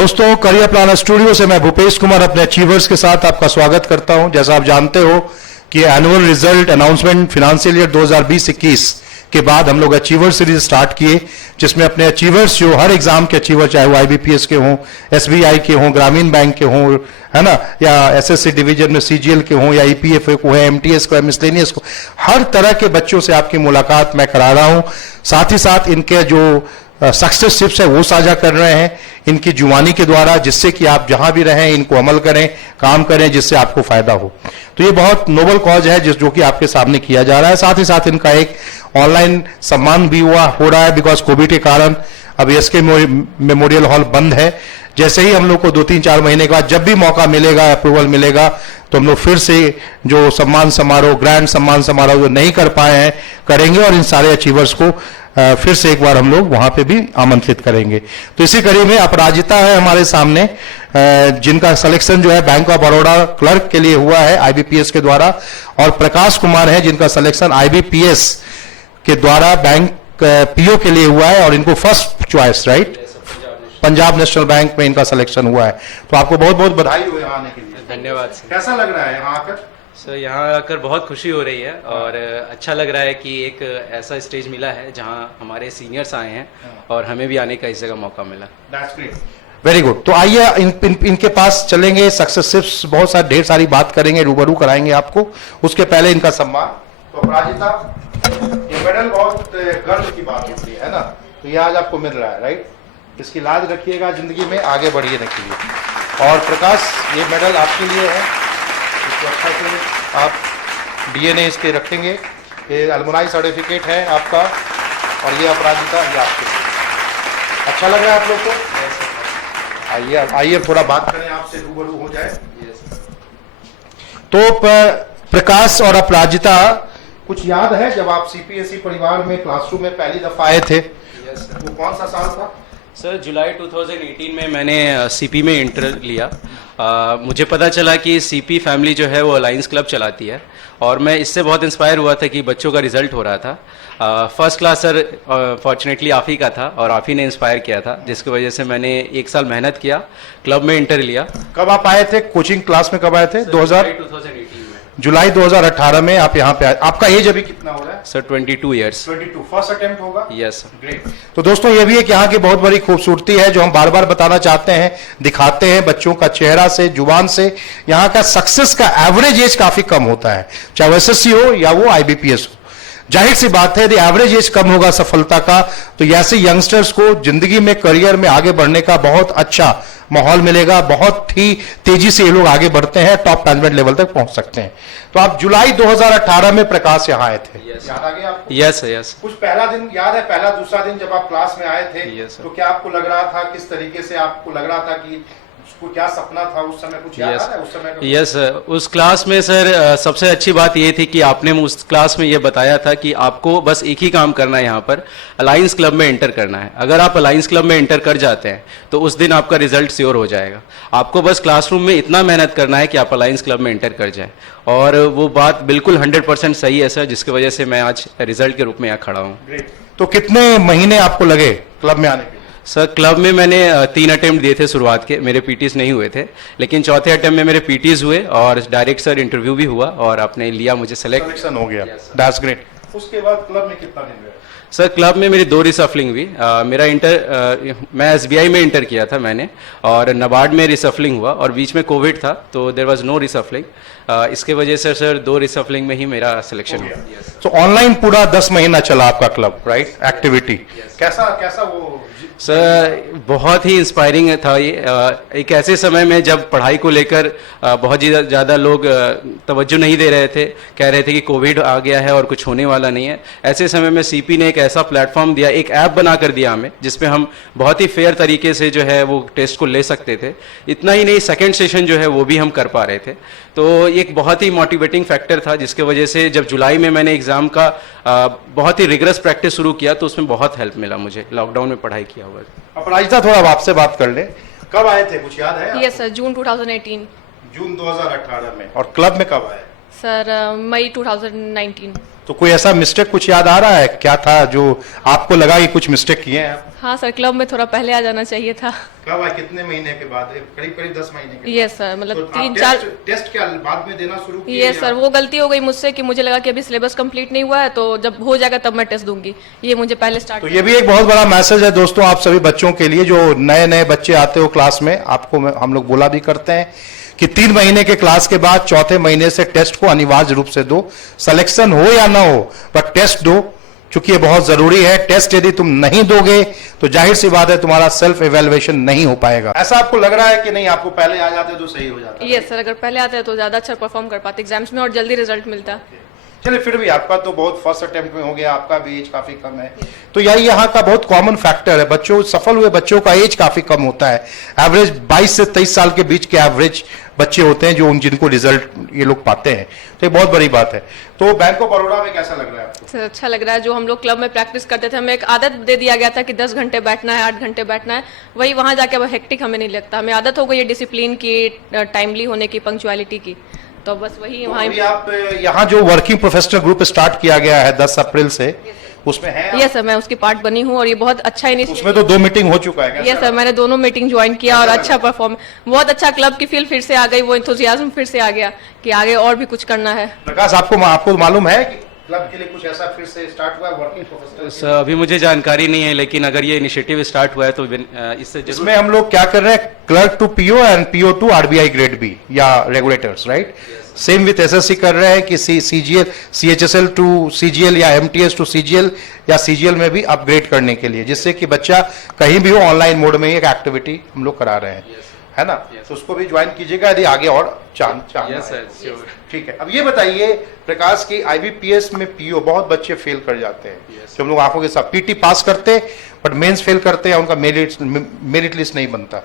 दोस्तों, career planner studio से मैं भूपेश कुमार अपने अचीवर्स के साथ आपका स्वागत करता हूं। जैसा आप जानते हो कि annual result announcement financial year 2020-21 के बाद हम लोग अचीवर सीरीज स्टार्ट किए, जिसमें अपने अचीवर्स जो हर एग्जाम के अचीवर, चाहे वो आईबीपीएस के हों, एसबीआई के हों, ग्रामीण बैंक के हों, है ना, या एसएससी डिवीजन में सीजीएल के हों, या ईपीएफओ को है, एमटीएस को है, मिसलेनियस को, हर तरह के बच्चों से आपकी मुलाकात मैं करा रहा हूं। साथ ही साथ इनके जो सक्सेस टिप्स है वो साझा कर रहे हैं इनकी जुबानी के द्वारा, जिससे कि आप जहां भी रहें इनको अमल करें, काम करें, जिससे आपको फायदा हो। तो ये बहुत नोबल कॉज है जो कि आपके सामने किया जा रहा है। साथ ही साथ इनका एक ऑनलाइन सम्मान भी हो रहा है, बिकॉज कोविड के कारण अब एसके मेमोरियल हॉल बंद है। जैसे ही हम लोग को 2-3-4 महीने के बाद जब भी मौका मिलेगा, अप्रूवल मिलेगा, तो हम लोग फिर से जो सम्मान समारोह, ग्रैंड सम्मान समारोह जो नहीं कर पाए हैं, करेंगे, और इन सारे अचीवर्स को फिर से एक बार हम लोग वहां पे भी आमंत्रित करेंगे। तो इसी कड़ी में अपराजिता है हमारे सामने, जिनका सिलेक्शन जो है बैंक ऑफ बड़ौदा क्लर्क के लिए हुआ है आईबीपीएस के द्वारा, और प्रकाश कुमार है जिनका सिलेक्शन आईबीपीएस के द्वारा बैंक पीओ के लिए हुआ है, और इनको first choice, right, Punjab national bank में इनका सिलेक्शन हुआ है। तो आपको बहुत बहुत बधाई हो यहाँ आने के लिए। धन्यवाद सर। कैसा लग रहा है यहाँ आकर? सर यहाँ आकर बहुत खुशी हो रही है, और अच्छा लग रहा है कि एक ऐसा स्टेज मिला है जहाँ हमारे सीनियर्स आए हैं और हमें भी आने का इस जगह मौका मिला। That's great, very good. तो आइए इनके पास चलेंगे, सक्सेस टिप्स बहुत सारी, ढेर सारी बात करेंगे, रूबरू कराएंगे आपको। उसके पहले इनका सम्मान। तो अपराजिता, ये मेडल बहुत गर्व की बात होती है ना, तो ये आज आपको मिल रहा है, राइट। इसकी लाज रखिएगा, जिंदगी में आगे बढ़िए रखिए। और प्रकाश, ये मेडल आपके लिए है, इसको अच्छा से आप डीएनए इसके रखेंगे। ये अलमुनाई सर्टिफिकेट है आपका, और ये अपराजिता, ये आपके। अच्छा लग रहा है आप लोग को? आइए आइए थोड़ा बात करें, आपसे रूबरू हो जाए। तो प्रकाश और अपराजिता, कुछ याद है जब आप सीपीएसई परिवार में क्लासरूम में पहली दफा आए थे? वो कौन सा साल था? सर जुलाई 2018 में मैंने सीपी में इंटर लिया। मुझे पता चला कि सीपी फैमिली जो है वो अलायंस क्लब चलाती है, और मैं इससे बहुत इंस्पायर हुआ था कि बच्चों का रिजल्ट हो रहा था। फर्स्ट क्लास सर फॉर्चुनेटली आप ही का था, और आप ही ने इंस्पायर किया था, जिसकी वजह से मैंने 1 साल मेहनत किया, क्लब में इंटर लिया। कब आप आए थे कोचिंग क्लास में? कब आए थे? 2018 में। जुलाई 2018 में आप यहाँ पे आए। आपका एज अभी कितना हो रहा है? Sir 22 years. 22, फर्स्ट अटेम्प्ट होगा? यस। ग्रेट। तो दोस्तों, ये भी एक यहाँ की बहुत बड़ी खूबसूरती है जो हम बार बार बताना चाहते हैं, दिखाते हैं बच्चों का चेहरा से, जुबान से। यहाँ का सक्सेस का एवरेज एज काफी कम होता है, चाहे वो एसएससी हो या वो आईबीपीएस हो। जाहिर सी बात है, यदि एवरेज एज कम होगा सफलता का, तो ऐसे यंगस्टर्स को जिंदगी में, करियर में आगे बढ़ने का बहुत अच्छा माहौल मिलेगा। बहुत ही तेजी से ये लोग आगे बढ़ते हैं, टॉप मैनेजमेंट लेवल तक पहुंच सकते हैं। तो आप जुलाई 2018 में प्रकाश यहाँ आए थे। याद आ गया आपको? Yes yes. कुछ पहला दिन याद है, पहला दूसरा दिन जब आप क्लास में आए थे? Yes, तो क्या आपको लग रहा था, किस तरीके से आपको लग रहा था, कि क्या सपना था उस समय? कुछ याद है उस समय? यस उस क्लास में सर सबसे अच्छी बात ये थी कि आपने उस क्लास में ये बताया था कि आपको बस एक ही काम करना है, यहाँ पर अलायंस क्लब में एंटर करना है। अगर आप अलायंस क्लब में एंटर कर जाते हैं तो उस दिन आपका रिजल्ट श्योर हो जाएगा। आपको बस क्लासरूम में इतना मेहनत करना है कि आप अलायंस क्लब में एंटर कर जाएं, और वो बात बिल्कुल 100% सही है सर, जिसकी वजह से मैं आज रिजल्ट के रूप में यहाँ खड़ा हूँ। तो कितने महीने आपको लगे क्लब में आने के? सर क्लब में मैंने 3 अटेम्प्ट दिए थे शुरुआत के, मेरे पीटीज नहीं हुए थे, लेकिन चौथे अटेम्प्ट में मेरे पीटीज हुए, और डायरेक्ट सर इंटरव्यू भी हुआ, और आपने लिया, मुझे सिलेक्शन हो गया। That's great. उसके बाद क्लब में कितना दिन रहे? सर क्लब में मेरी 2 रिसफलिंग हुई। मेरा मैं एसबीआई में इंटर किया था मैंने, और नबार्ड में रिसफलिंग हुआ, और बीच में कोविड था तो देयर वाज नो रिसफलिंग। इसके वजह से सर 2 रिसफलिंग में ही मेरा सिलेक्शन हुआ। तो ऑनलाइन पूरा 10 महीना चला आपका क्लब, राइट, एक्टिविटी। कैसा वो? सर बहुत ही इंस्पायरिंग था ये। एक ऐसे समय में जब पढ़ाई को लेकर बहुत ज़्यादा लोग तवज्जो नहीं दे रहे थे, कह रहे थे कि कोविड आ गया है और कुछ होने वाला नहीं है, ऐसे समय में सीपी ने एक ऐसा प्लेटफॉर्म दिया, एक ऐप बना कर दिया हमें, जिसपे हम बहुत ही फेयर तरीके से जो है वो टेस्ट को ले सकते थे। इतना ही नहीं, सेकेंड सेशन जो है वो भी हम कर पा रहे थे। तो एक बहुत ही मोटिवेटिंग फैक्टर था, जिसके वजह से जब जुलाई में मैंने एग्जाम का बहुत ही रिगरस प्रैक्टिस शुरू किया तो उसमें बहुत हेल्प मिला मुझे, लॉकडाउन में पढ़ाई किया हुआ। अपराजिता, थोड़ा आपसे बात कर ले, कब आए थे, कुछ याद है? यस सर, जून 2018। जून 2018 में। और क्लब में कब आए? सर मई 2019। तो कोई ऐसा मिस्टेक कुछ याद आ रहा है, क्या था जो आपको लगा कि कुछ मिस्टेक किए हैं आप? हाँ सर, क्लब में थोड़ा पहले आ जाना चाहिए था। कब आए, कितने महीने के बाद? करीब करीब 10 महीने के यस सर, मतलब बाद। तो आप 3-4। टेस्ट क्या बाद में देना शुरू किए? यस सर, वो गलती हो गई मुझसे कि मुझे लगा कि अभी सिलेबस कंप्लीट नहीं हुआ है, तो जब हो जाएगा तब मैं टेस्ट दूंगी। ये मुझे पहले स्टार्ट। तो ये भी एक बहुत बड़ा मैसेज है दोस्तों आप सभी बच्चों के लिए, जो नए नए बच्चे आते हो क्लास में। आपको हम लोग बोला भी करते हैं कि 3 महीने के क्लास के बाद चौथे महीने से टेस्ट को अनिवार्य रूप से दो। सिलेक्शन हो या ना हो, पर टेस्ट दो, क्योंकि ये बहुत जरूरी है। टेस्ट यदि तुम नहीं दोगे तो जाहिर सी बात है तुम्हारा सेल्फ इवेल्युएशन नहीं हो पाएगा। ऐसा आपको लग रहा है कि नहीं, आपको पहले आ जाते तो सही हो जाता? यस सर, अगर पहले आते हैं तो ज्यादा अच्छा परफॉर्म कर पाते एग्जाम्स में और जल्दी रिजल्ट मिलता। चलिए, फिर भी आपका तो बहुत फर्स्ट अटेम्प्ट में हो गया, आपका भी एज काफी कम है, तो यही यहाँ का बहुत कॉमन फैक्टर है। बच्चों, सफल हुए बच्चों का एज काफी कम होता है। एवरेज 22 से 23 साल के बीच के एवरेज बच्चे होते हैं जो जिनको रिजल्ट ये लोग पाते हैं, तो ये बहुत बड़ी बात है। तो बैंक ऑफ बड़ौदा में कैसा लग रहा है आपको? सर अच्छा लग रहा है। जो हम लोग क्लब में प्रैक्टिस करते थे, हमें एक आदत दे दिया गया था कि 10 घंटे बैठना है, 8 घंटे बैठना है, वही वहां जाके अब हेक्टिक हमें नहीं लगता। हमें आदत हो गई है डिसिप्लिन की, टाइमली होने की, पंक्चुअलिटी की, तो बस वही तो वहाँ। अभी आप यहाँ जो वर्किंग प्रोफेशनल ग्रुप स्टार्ट किया गया है 10 अप्रैल से, उसमें है? यस सर, मैं उसकी पार्ट बनी हूँ और ये बहुत अच्छा इनिशिएटिव। उसमें तो 2 मीटिंग हो चुका है? यस सर, मैंने दोनों मीटिंग ज्वाइन किया और अच्छा परफॉर्म, बहुत अच्छा। क्लब की फील फिर से आ गई, वो एंथुसियाज्म फिर से आ गया कि आगे और भी कुछ करना है। प्रकाश, आपको मालूम है कि क्लब के लिए कुछ ऐसा फिर से स्टार्ट हुआ है वर्किंग प्रोफेशनल? सर अभी मुझे जानकारी नहीं है, लेकिन अगर ये इनिशिएटिव स्टार्ट हुआ है तो इससे जरूर। इसमें हम लोग क्या कर रहे हैं, clerk to PO and PO to RBI grade B या regulators, right? Same with SSC कर रहे हैं कि सीजीएल, सीएचएसएल टू सीजीएल या एमटीएस टू सीजीएल या सीजीएल में भी अपग्रेड करने के लिए, जिससे कि बच्चा कहीं भी हो ऑनलाइन मोड में एक एक्टिविटी हम लोग करा रहे हैं, है ना? तो उसको भी ज्वाइन कीजिएगा यदि आगे और चाहना है। ठीक है, अब ये बताइए प्रकाश की आईबीपीएस में पीओ बहुत बच्चे फेल कर जाते हैं, जो हम लोग आंखों के साथ पीटी पास करते बट मेंस फेल करते हैं, उनका मेरिट लिस्ट नहीं बनता।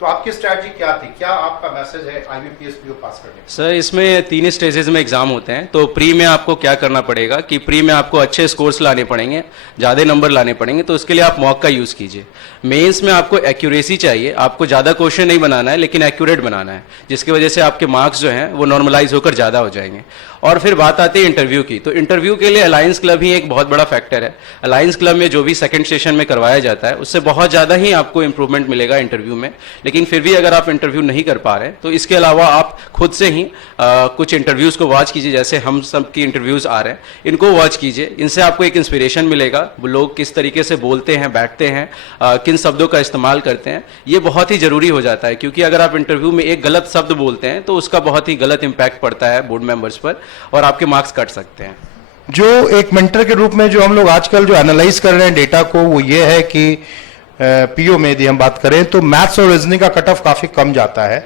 तो आपकी स्ट्रैटेजी क्या थी, क्या आपका मैसेज है आईबीपीएस पीओ पास करने? सर इसमें 3 स्टेजेस में एग्जाम होते हैं। तो प्री में आपको क्या करना पड़ेगा कि प्री में आपको अच्छे स्कोर्स लाने पड़ेंगे, ज़्यादा नंबर लाने पड़ेंगे, तो उसके लिए आप मॉक का यूज़ कीजिए। मेंस में आपको एक्यूरेसी चाहिए, आपको ज़्यादा क्वेश्चन नहीं बनाना है लेकिन एक्यूरेट बनाना है, जिसकी वजह से आपके मार्क्स जो हैं वो नॉर्मलाइज होकर ज़्यादा हो जाएंगे। और फिर बात आती है इंटरव्यू की, तो इंटरव्यू के लिए अलायंस क्लब ही एक बहुत बड़ा फैक्टर है। अलायंस क्लब में जो भी सेकंड सेशन में करवाया जाता है उससे बहुत ज़्यादा ही आपको इंप्रूवमेंट मिलेगा इंटरव्यू में। लेकिन फिर भी अगर आप इंटरव्यू नहीं कर पा रहे तो इसके अलावा आप खुद से ही कुछ इंटरव्यूज़ को वॉच कीजिए, जैसे हम सब की इंटरव्यूज़ आ रहे हैं, इनको वॉच कीजिए। इनसे आपको एक इंस्पिरेशन मिलेगा, वो लोग किस तरीके से बोलते हैं, बैठते हैं, किन शब्दों का इस्तेमाल करते हैं, ये बहुत ही ज़रूरी हो जाता है। क्योंकि अगर आप इंटरव्यू में एक गलत शब्द बोलते हैं तो उसका बहुत ही गलत इंपैक्ट पड़ता है बोर्ड मेंबर्स पर और आपके मार्क्स कट सकते हैं। जो एक मेंटर के रूप में जो हम लोग आजकल जो एनालाइज कर रहे हैं डेटा को, वो ये है कि पीओ में यदि हम बात करें तो मैथ्स और रीजनिंग का कट ऑफ काफी कम जाता है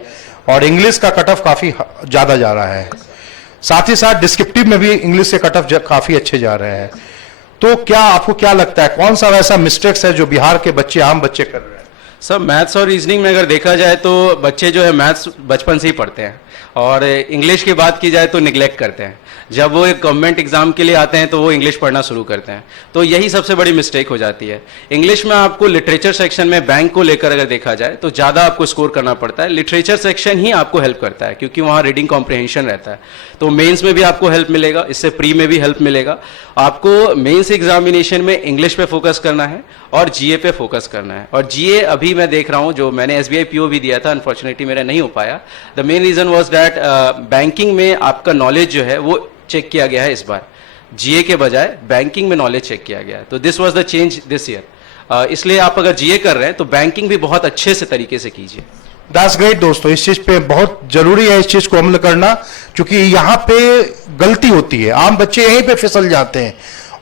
और इंग्लिश का कट ऑफ काफी ज्यादा जा रहा है। साथ ही साथ डिस्क्रिप्टिव में भी इंग्लिश के कट ऑफ काफी अच्छे जा रहे हैं। तो क्या आपको क्या लगता है, कौन सा वैसा मिस्टेक्स है जो बिहार के बच्चे, आम बच्चे कर रहे हैं? सर मैथ्स और रीजनिंग में अगर देखा जाए तो बच्चे जो है मैथ्स बचपन से ही पढ़ते हैं और इंग्लिश की बात की जाए तो निगलेक्ट करते हैं। जब वो एक गवर्नमेंट एग्जाम के लिए आते हैं तो वो इंग्लिश पढ़ना शुरू करते हैं, तो यही सबसे बड़ी मिस्टेक हो जाती है। इंग्लिश में आपको लिटरेचर सेक्शन में बैंक को लेकर अगर देखा जाए तो ज़्यादा आपको स्कोर करना पड़ता है। लिटरेचर सेक्शन ही आपको हेल्प करता है क्योंकि वहाँ रीडिंग कॉम्प्रिहेंशन रहता है। तो मेंस में भी आपको हेल्प मिलेगा, इससे प्री में भी हेल्प मिलेगा। आपको मेंस एग्जामिनेशन में इंग्लिश पे फोकस करना है और जीए पे फोकस करना है। और जीए अभी मैं देख रहा हूँ, जो मैंने एसबीआई पीओ भी दिया था, अनफॉर्चुनेटली मेरा नहीं हो पाया। The main reason was that banking में आपका नॉलेज जो है वो चेक किया गया है इस बार, जीए के बजाय बैंकिंग में नॉलेज चेक किया गया है। तो this was the change this year. इसलिए आप अगर जीए कर रहे हैं तो बैंकिंग भी बहुत अच्छे से तरीके से कीजिए। दैट्स ग्रेट दोस्तों, इस चीज पे बहुत जरूरी है इस चीज को अमल करना, क्योंकि यहाँ पे गलती होती है, आम बच्चे यहीं पे फिसल जाते हैं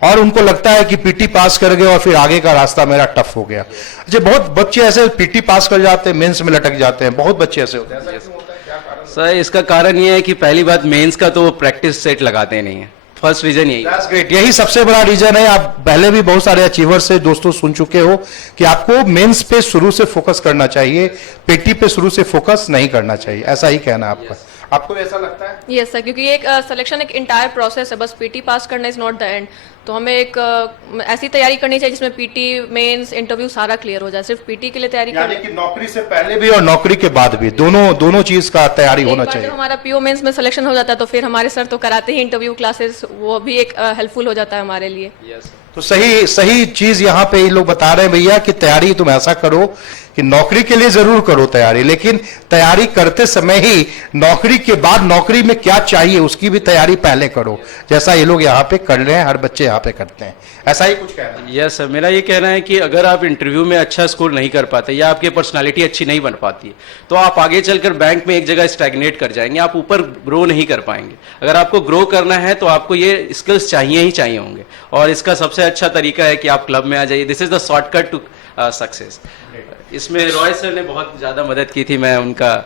और उनको लगता है कि पीटी पास कर गए और फिर आगे का रास्ता मेरा टफ हो गया। अच्छा, बहुत बच्चे ऐसे पीटी पास कर जाते हैं, मेंस में लटक जाते हैं, बहुत बच्चे ऐसे होते हैं। सर इसका कारण ये है कि पहली बात मेंस का तो प्रैक्टिस सेट लगाते नहीं है, फर्स्ट रीजन यही। That's great, यही सबसे बड़ा रीजन है। आप पहले भी बहुत सारे अचीवर से दोस्तों सुन चुके हो कि आपको मेंस पे शुरू से फोकस करना चाहिए, पीटी पे शुरू से फोकस नहीं करना चाहिए, ऐसा ही कहना आपका। आपको भी ऐसा लगता है? यस सर, क्योंकि एक सिलेक्शन एक इंटायर प्रोसेस है, बस पीटी पास करना इज नॉट द एंड। तो हमें एक ऐसी तैयारी करनी चाहिए जिसमें पीटी, मेंस, इंटरव्यू सारा क्लियर हो जाए। सिर्फ पीटी के लिए तैयारी यानी करनी। कि नौकरी से पहले भी और नौकरी के बाद भी दोनों चीज का तैयारी होना एक बार चाहिए। जब हमारा पीओ मेंस में सिलेक्शन हो जाता है तो फिर हमारे सर तो कराते ही इंटरव्यू क्लासेस, वो भी एक हेल्पफुल हो जाता है हमारे लिए। तो सही चीज यहाँ पे ये लोग बता रहे हैं भैया कि तैयारी तुम ऐसा करो कि नौकरी के लिए जरूर करो तैयारी, लेकिन तैयारी करते समय ही नौकरी के बाद नौकरी में क्या चाहिए उसकी भी तैयारी पहले करो, जैसा ये लोग यहाँ पे कर रहे हैं, हर बच्चे यहाँ पे करते हैं। ऐसा ही कुछ कहना है? यस सर, मेरा ये कहना है कि अगर आप इंटरव्यू में अच्छा स्कोर नहीं कर पाते या आपकी पर्सनालिटी अच्छी नहीं बन पाती तो आप आगे चलकर बैंक में एक जगह स्टैग्नेट कर जाएंगे, आप ऊपर ग्रो नहीं कर पाएंगे। अगर आपको ग्रो करना है तो आपको ये स्किल्स चाहिए ही चाहिए होंगे, और इसका सबसे अच्छा तरीका है कि आप क्लब में आ जाइए। This is the shortcut to success. इसमें रॉय सर ने बहुत ज़्यादा मदद की थी, मैं उनका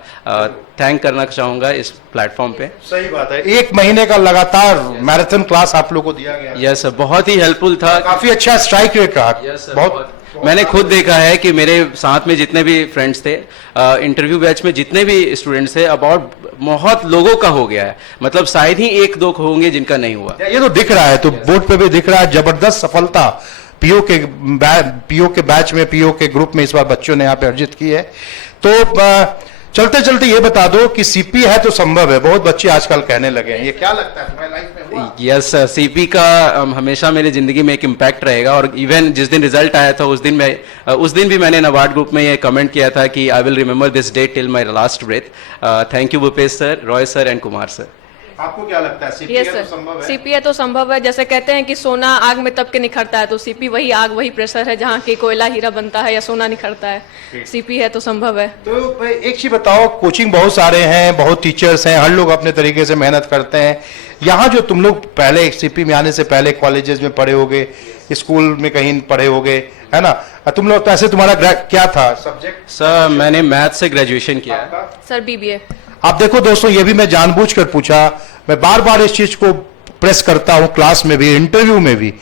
थैंक करना चाहूँगा इस प्लेटफॉर्म पे। सही बात है, 1 महीने का लगातार मैराथन क्लास आप लोग को दिया गया। यस सर, बहुत ही हेल्पफुल था। काफी अच्छा स्ट्राइक रेट रहा। यस सर, बहुत मैंने खुद देखा है कि मेरे साथ में जितने भी फ्रेंड्स थे, इंटरव्यू बैच में जितने भी स्टूडेंट्स थे, अबाउट बहुत लोगों का हो गया है, मतलब शायद ही 1-2 होंगे जिनका नहीं हुआ। ये तो दिख रहा है, तो बोर्ड पे भी दिख रहा है, जबरदस्त सफलता पीओ के बैच में, पीओ के ग्रुप में इस बार बच्चों ने यहाँ पे अर्जित की है। तो चलते चलते ये बता दो कि सीपी है तो संभव है, बहुत बच्चे आजकल कहने लगे हैं, ये क्या लगता है तुम्हारी लाइफ में हुआ? यस सर, सीपी का हमेशा मेरी जिंदगी में एक इम्पैक्ट रहेगा, और इवन जिस दिन रिजल्ट आया था उस दिन भी मैंने नबार्ड ग्रुप में ये कमेंट किया था कि I will remember this day till my last breath. Thank you Bhupesh sir, Roy sir and Kumar sir. आपको क्या लगता है, सीपी यस है सर, तो संभव है? सीपी है तो संभव है। जैसे कहते हैं कि सोना आग में तप के निखरता है, तो सीपी वही आग, वही प्रेशर है जहाँ की कोयला हीरा बनता है या सोना निखरता है। सीपी है तो संभव है। तो एक चीज बताओ, कोचिंग बहुत सारे हैं, बहुत टीचर्स हैं, हर लोग अपने तरीके से मेहनत करते हैं। यहाँ जो तुम लोग पहले सीपी में आने से पहले कॉलेजेस में पढ़े होगे, स्कूल में कहीं पढ़े होगे, है ना? तुम लोग तो ऐसे, तुम्हारा क्या था सब्जेक्ट? सर मैंने मैथ से ग्रेजुएशन किया है। Sir BBA. आप देखो दोस्तों, ये भी मैं जानबूझकर पूछा, मैं बार बार इस चीज को प्रेस करता हूं, क्लास में भी, इंटरव्यू में भी।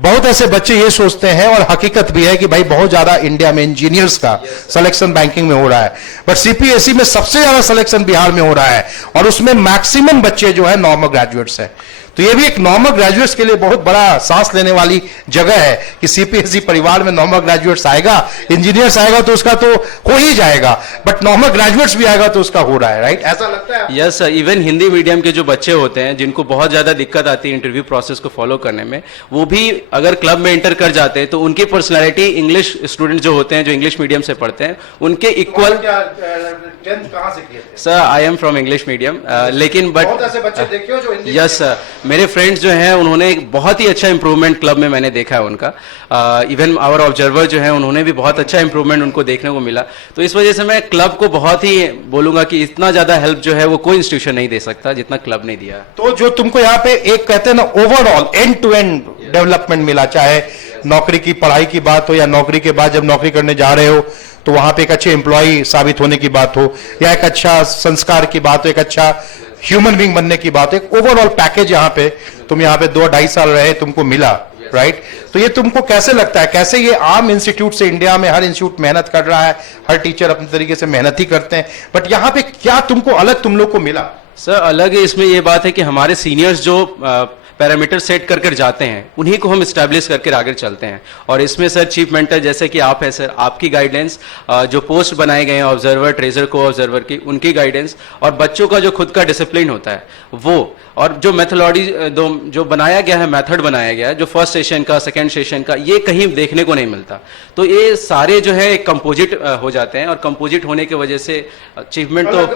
बहुत ऐसे बच्चे ये सोचते हैं, और हकीकत भी है कि भाई बहुत ज्यादा इंडिया में इंजीनियर्स का सिलेक्शन बैंकिंग में हो रहा है, बट सीपीएसई में सबसे ज्यादा सिलेक्शन बिहार में हो रहा है, और उसमें मैक्सिमम बच्चे जो है नॉर्मल ग्रेजुएट्स हैं। तो ये भी एक नॉर्मल ग्रेजुएट्स के लिए बहुत बड़ा सांस लेने वाली जगह है कि सीपीएसई परिवार में नॉर्मल ग्रेजुएट्स आएगा, इंजीनियर्स आएगा तो उसका तो हो ही जाएगा, बट नॉर्मल ग्रेजुएट्स भी आएगा तो उसका हो रहा है, राइट? ऐसा लगता है? Yes sir, even Hindi medium के जो बच्चे होते हैं जिनको बहुत ज्यादा दिक्कत आती है इंटरव्यू प्रोसेस को फॉलो करने में, वो भी अगर क्लब में एंटर कर जाते हैं तो उनकी पर्सनैलिटी इंग्लिश स्टूडेंट जो होते हैं, जो इंग्लिश मीडियम से पढ़ते हैं, उनके इक्वल। कहाँ से किए थे? Sir I am from English medium, लेकिन बहुत ऐसे बच्चे देखे हो जो हिंदी? यस सर, मेरे फ्रेंड्स जो हैं उन्होंने एक बहुत ही अच्छा इंप्रूवमेंट क्लब में मैंने देखा है उनका। इवन आवर ऑब्जर्वर जो है उन्होंने भी बहुत अच्छा इंप्रूवमेंट उनको देखने को मिला। तो इस वजह से मैं क्लब को बहुत ही बोलूंगा कि इतना ज्यादा हेल्प जो है वो कोई इंस्टीट्यूशन नहीं दे सकता जितना क्लब ने दिया। तो जो तुमको यहाँ पे एक कहते हैं ना, overall end to end development मिला, चाहे नौकरी की पढ़ाई की बात हो या नौकरी के बाद जब नौकरी करने जा रहे हो तो वहां पे एक अच्छे एम्प्लॉय साबित होने की बात हो, या एक अच्छा संस्कार की बात हो, एक अच्छा ह्यूमन बीइंग बनने की बात, एक ओवरऑल पैकेज यहाँ पे तुम यहाँ पे 2-2.5 साल रहे, तुमको मिला, राइट? तो ये तुमको कैसे लगता है, कैसे ये आम इंस्टीट्यूट से, इंडिया में हर इंस्टीट्यूट मेहनत कर रहा है, हर टीचर अपने तरीके से मेहनत ही करते हैं, बट यहाँ पे क्या तुमको अलग तुम लोग को मिला? सर अलग इसमें ये बात है कि हमारे सीनियर्स जो पैरामीटर सेट कर कर जाते हैं उन्हीं को हम स्टैब्लिश करके आगे चलते हैं, और इसमें सर चीफ मेंटर जैसे कि आप है सर, आपकी गाइडेंस, जो पोस्ट बनाए गए हैं ऑब्जर्वर, ट्रेजर, को ऑब्जर्वर की, उनकी गाइडेंस, और बच्चों का जो खुद का डिसिप्लिन होता है वो, और जो मेथोलॉजी जो बनाया गया है, मेथड बनाया गया है, जो फर्स्ट सेशन का, सेकंड सेशन का, ये कहीं देखने को नहीं मिलता। तो ये सारे जो है एक कंपोजिट हो जाते हैं, और कंपोजिट होने की वजह से अचीवमेंट तो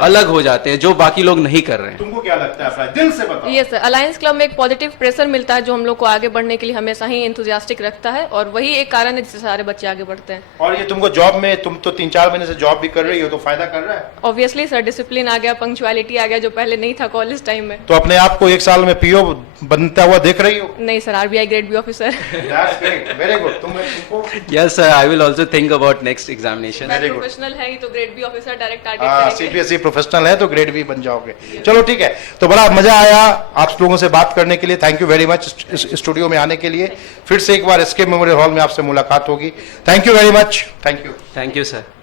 अलग हो जाते हैं जो बाकी लोग नहीं कर रहे हैं। तुमको क्या लगता है, अपना दिल से बताओ? यस सर, अलायंस क्लब में एक पॉजिटिव प्रेशर मिलता है जो हम लोग को आगे बढ़ने के लिए हमेशा ही एंथुसियास्टिक रखता है, और वही एक कारण है जिससे सारे बच्चे आगे बढ़ते हैं। और ये तुमको जॉब में, तुम तो 3-4 महीने से जॉब भी कर रही हो, तो फायदा कर रहा है? ऑब्वियसली सर, डिसिप्लिन आ गया, पंक्चुअलिटी आ गया, जो पहले नहीं था कॉलेज टाइम में। तो अपने आप को 1 साल में पीओ बनता हुआ देख रही हो? नहीं sir, RBI grade B officer. That's great, very good. तुमको yes sir, I will also think about next examination. Professional है ही तो grade B officer direct target करेंगे। सीपीएसई प्रोफेशनल है तो ग्रेड भी बन जाओगे। चलो ठीक है, तो बड़ा मजा आया आप लोगों से बात करने के लिए, thank you very much studio में आने के लिए। फिर से एक बार एसके मेमोरियल हॉल में आपसे मुलाकात होगी। Thank you very much, thank you. Thank you sir.